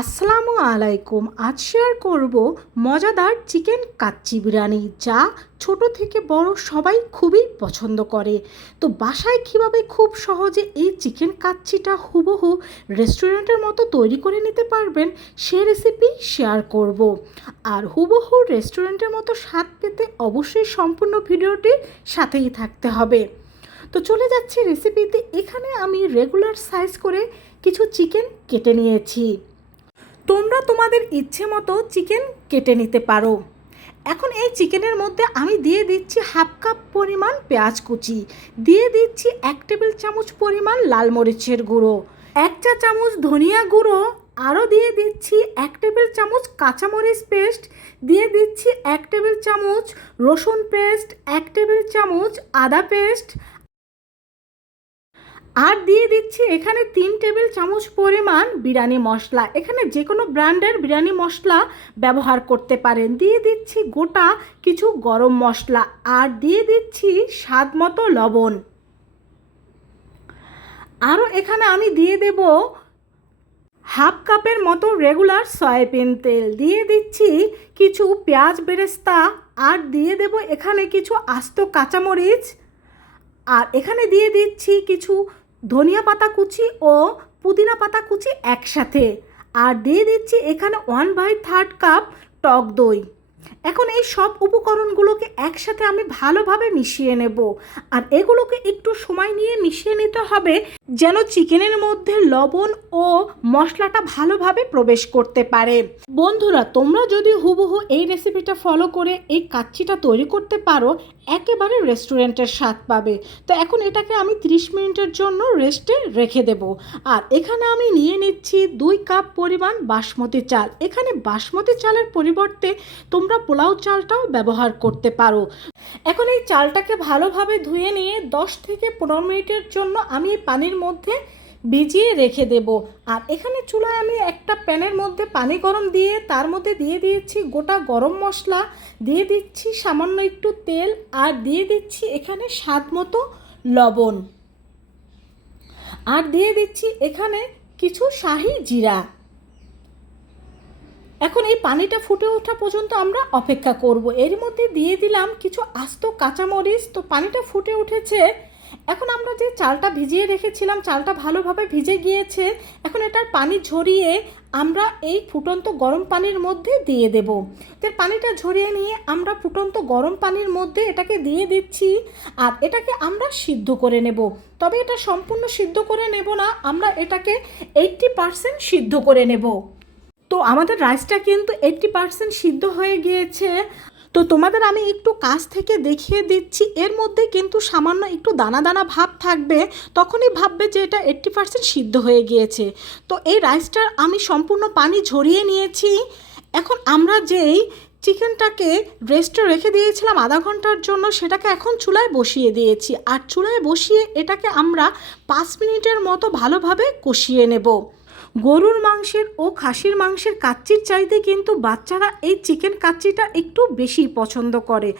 আসসালামু আলাইকুম। আজ শেয়ার করব মজাদার চিকেন কাচ্চি বিরিয়ানি, যা ছোট থেকে বড় সবাই খুবই পছন্দ করে। তো বাসায় কীভাবে খুব সহজে এই চিকেন কাচ্চিটা হুবহু রেস্টুরেন্টের মতো তৈরি করে নিতে পারবেন, সে রেসিপি শেয়ার করব। আর হুবহু রেস্টুরেন্টের মতো স্বাদ পেতে অবশ্যই সম্পূর্ণ ভিডিওটির সাথেই থাকতে হবে। তো চলে যাচ্ছি রেসিপিতে এখানে আমি রেগুলার সাইজ করে কিছু চিকেন কেটে নিয়েছি। তোমরা তোমাদের ইচ্ছে মতো চিকেন কেটে নিতে পারো। এখন এই চিকেনের মধ্যে আমি দিয়ে দিচ্ছি হাফ কাপ পরিমাণ পেঁয়াজ কুচি, দিয়ে দিচ্ছি এক টেবিল চামচ পরিমাণ লাল মরিচের গুঁড়ো, এক চা চামচ ধনিয়া গুঁড়ো, আরও দিয়ে দিচ্ছি এক টেবিল চামচ কাঁচামরিচ পেস্ট, দিয়ে দিচ্ছি এক টেবিল চামচ রসুন পেস্ট, এক টেবিল চামচ আদা পেস্ট আর দিয়ে দিচ্ছি এখানে তিন টেবিল চামচ পরিমাণ বিরিয়ানি মশলা। এখানে যে কোনো ব্র্যান্ডের বিরিয়ানি মশলা ব্যবহার করতে পারেন। দিয়ে দিচ্ছি গোটা কিছু গরম মশলা আর দিয়ে দিচ্ছি স্বাদ মতো লবণ। আরও এখানে আমি দিয়ে দেব হাফ কাপের মতো রেগুলার সয়াবিন তেল। দিয়ে দিচ্ছি কিছু পেঁয়াজ বেরেস্তা আর দিয়ে দেব এখানে কিছু আস্ত কাঁচামরিচ। আর এখানে দিয়ে দিচ্ছি কিছু ধনিয়া পাতা কুচি ও পুদিনা পাতা কুচি একসাথে। আর দিয়ে দিচ্ছি এখানে ওয়ান বাই থার্ড কাপ টক দই। এখন এই সব উপকরণগুলোকে একসাথে আমি ভালোভাবে মিশিয়ে নেব। আর এগুলোকে একটু সময় নিয়ে মিশিয়ে নিতে হবে যেন চিকেনের মধ্যে লবণ ও মশলাটা ভালোভাবে প্রবেশ করতে পারে। বন্ধুরা, তোমরা যদি হুবহু এই রেসিপিটা ফলো করে এই কাচ্চিটা তৈরি করতে পারো, একেবারে রেস্টুরেন্টের স্বাদ পাবে। তো এখন এটাকে আমি 30 মিনিটের জন্য রেস্টে রেখে দেব। আর এখানে আমি নিয়ে নিচ্ছি দুই কাপ পরিমাণ বাসমতি চাল। এখানে বাসমতি চালের পরিবর্তে তোমরা পোলাও চালটাও ব্যবহার করতে পারো। এখন এই চালটাকে ভালোভাবে ধুয়ে নিয়ে 10 থেকে পনেরো মিনিটের জন্য আমি এই পানির মধ্যে ভিজিয়ে রেখে দেব। আর এখানে চুলায় আমি একটা প্যানের মধ্যে পানি গরম দিয়ে, তার মধ্যে দিয়ে দিয়েছি গোটা গরম মশলা। দিয়ে দিচ্ছি সামান্য একটু তেল আর দিয়ে দিচ্ছি এখানে স্বাদ মতো লবণ। আর দিয়ে দিচ্ছি এখানে কিছু শাহি জিরা। এখন এই পানিটা ফুটে ওঠা পর্যন্ত আমরা অপেক্ষা করব। এর মধ্যে দিয়ে দিলাম কিছু আস্ত কাঁচামরিচ। তো পানিটা ফুটে উঠেছে। এখন আমরা যে চালটা ভিজিয়ে রেখেছিলাম, চালটা ভালোভাবে ভিজে গিয়েছে, এখন এটার পানি ঝরিয়ে আমরা এই ফুটন্ত গরম পানির মধ্যে দিয়ে দেব। তো পানিটা ঝরিয়ে নিয়ে আমরা ফুটন্ত গরম পানির মধ্যে এটাকে দিয়ে দিচ্ছি আর এটাকে আমরা সিদ্ধ করে নেব। তবে এটা সম্পূর্ণ সিদ্ধ করে নেব না, আমরা এটাকে এইটটি পারসেন্ট সিদ্ধ করে নেব। তো আমাদের রাইসটা কিন্তু এইটটি পারসেন্ট সিদ্ধ হয়ে গিয়েছে। তো তোমাদের আমি একটু কাছ থেকে দেখিয়ে দিচ্ছি। এর মধ্যে কিন্তু সামান্য একটু দানা দানা ভাব থাকবে। তখনই ভাববে যে এটা এইট্টি পারসেন্ট সিদ্ধ হয়ে গিয়েছে। তো এই রাইসটার আমি সম্পূর্ণ পানি ঝরিয়ে নিয়েছি। এখন আমরা যেই চিকেনটাকে রেস্টে রেখে দিয়েছিলাম আধা ঘণ্টার জন্য, সেটাকে এখন চুলায় বসিয়ে দিয়েছি। আর চুলায় বসিয়ে এটাকে আমরা পাঁচ মিনিটের মতো ভালোভাবে কষিয়ে নেব। গরুর মাংসের ও খাসির মাংসের কাচ্চির চাইতে কিন্তু বাচ্চারা এই চিকেন কাচ্চিটা একটু বেশি পছন্দ করে।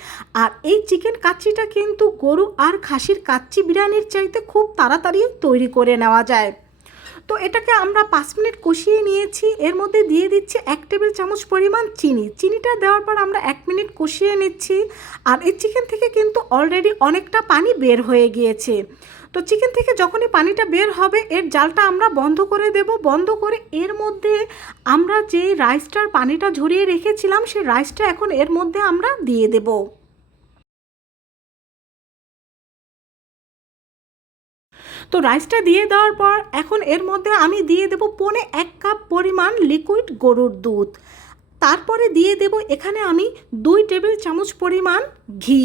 আর এই চিকেন কাচ্চিটা কিন্তু গরু আর খাসির কাচ্চি বিরিয়ানির চাইতে খুব তাড়াতাড়ি তৈরি করে নেওয়া যায়। তো এটাকে আমরা পাঁচ মিনিট কষিয়ে নিয়েছি। এর মধ্যে দিয়ে দিচ্ছি এক টেবিল চামচ পরিমাণ চিনি। চিনিটা দেওয়ার পর আমরা এক মিনিট কষিয়ে নিচ্ছি। আর এই চিকেন থেকে কিন্তু অলরেডি অনেকটা পানি বের হয়ে গিয়েছে। তো চিকেন থেকে যখনই পানিটা বের হবে, এর জালটা আমরা বন্ধ করে দেব। বন্ধ করে এর মধ্যে আমরা যে রাইসটার পানিটা ঝরিয়ে রেখেছিলাম, সেই রাইসটা এখন এর মধ্যে আমরা দিয়ে দেব। তো রাইসটা দিয়ে দেওয়ার পর এখন এর মধ্যে আমি দিয়ে দেব পনে এক কাপ পরিমাণ লিকুইড গরুর দুধ। তারপরে দিয়ে দেব এখানে আমি দুই টেবিল চামচ পরিমাণ ঘি।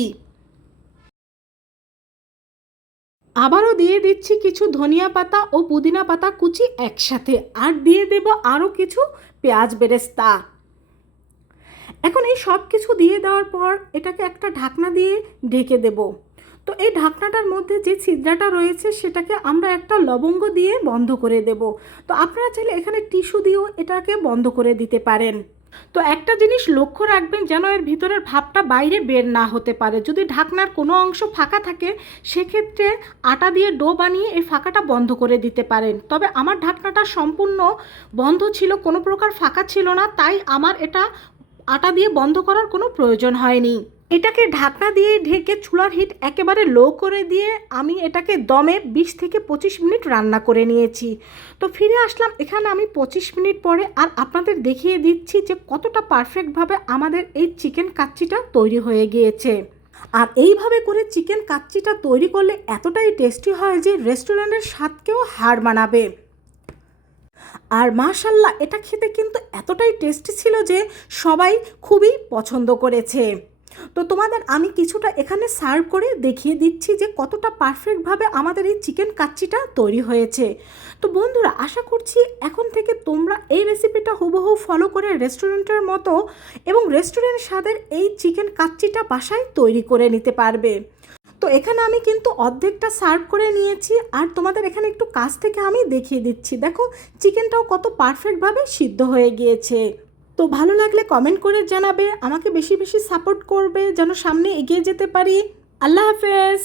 আবারও দিয়ে দিচ্ছি কিছু ধনিয়া পাতা ও পুদিনা পাতা কুচি একসাথে আর দিয়ে দেব আরও কিছু পেঁয়াজ বেরেস্তা। এখন এই সব কিছু দিয়ে দেওয়ার পর এটাকে একটা ঢাকনা দিয়ে ঢেকে দেব। তো এই ঢাকনাটার মধ্যে যে ছিদ্রাটা রয়েছে সেটাকে আমরা একটা লবঙ্গ দিয়ে বন্ধ করে দেব। তো আপনারা চাইলে এখানে টিস্যু দিয়েও এটাকে বন্ধ করে দিতে পারেন। তো একটা জিনিস লক্ষ্য রাখবেন যেন এর ভিতরের ভাবটা বাইরে বের না হতে পারে। যদি ঢাকনার কোনো অংশ ফাঁকা থাকে, সেক্ষেত্রে আটা দিয়ে ডো বানিয়ে এই ফাঁকাটা বন্ধ করে দিতে পারেন। তবে আমার ঢাকনাটা সম্পূর্ণ বন্ধ ছিল, কোনো প্রকার ফাঁকা ছিল না, তাই আমার এটা আটা দিয়ে বন্ধ করার কোনো প্রয়োজন হয়নি। এটাকে ঢাকনা দিয়ে ঢেকে চুলার হিট একেবারে লো করে দিয়ে আমি এটাকে দমে বিশ থেকে পঁচিশ মিনিট রান্না করে নিয়েছি। তো ফিরে আসলাম, এখানে আমি পঁচিশ মিনিট পরে আর আপনাদের দেখিয়ে দিচ্ছি যে কতটা পারফেক্টভাবে আমাদের এই চিকেন কাচ্চিটা তৈরি হয়ে গিয়েছে। আর এইভাবে করে চিকেন কাচ্চিটা তৈরি করলে এতটাই টেস্টি হয় যে রেস্টুরেন্টের স্বাদকেও হার মানাবে। আর মাশাল্লাহ এটা খেতে কিন্তু এতটাই টেস্টি ছিল যে সবাই খুবই পছন্দ করেছে। তো তোমাদের আমি কিছুটা এখানে সার্ভ করে দেখিয়ে দিচ্ছি যে কতটা পারফেক্টভাবে আমাদের এই চিকেন কাচ্চিটা তৈরি হয়েছে। তো বন্ধুরা, আশা করছি এখন থেকে তোমরা এই রেসিপিটা হুবহু ফলো করে রেস্টুরেন্টের মতো এবং রেস্টুরেন্ট স্বাদের এই চিকেন কাচ্চিটা বাসায় তৈরি করে নিতে পারবে। তো এখানে আমি কিন্তু অর্ধেকটা সার্ভ করে নিয়েছি আর তোমাদের এখানে একটু কাছ থেকে আমি দেখিয়ে দিচ্ছি। দেখো চিকেনটাও কত পারফেক্টভাবে সিদ্ধ হয়ে গিয়েছে। তো ভালো লাগলে কমেন্ট করে জানাবে, আমাকে বেশি বেশি সাপোর্ট করবে, যেন সামনে এগিয়ে যেতে পারি। আল্লাহ হাফেজ!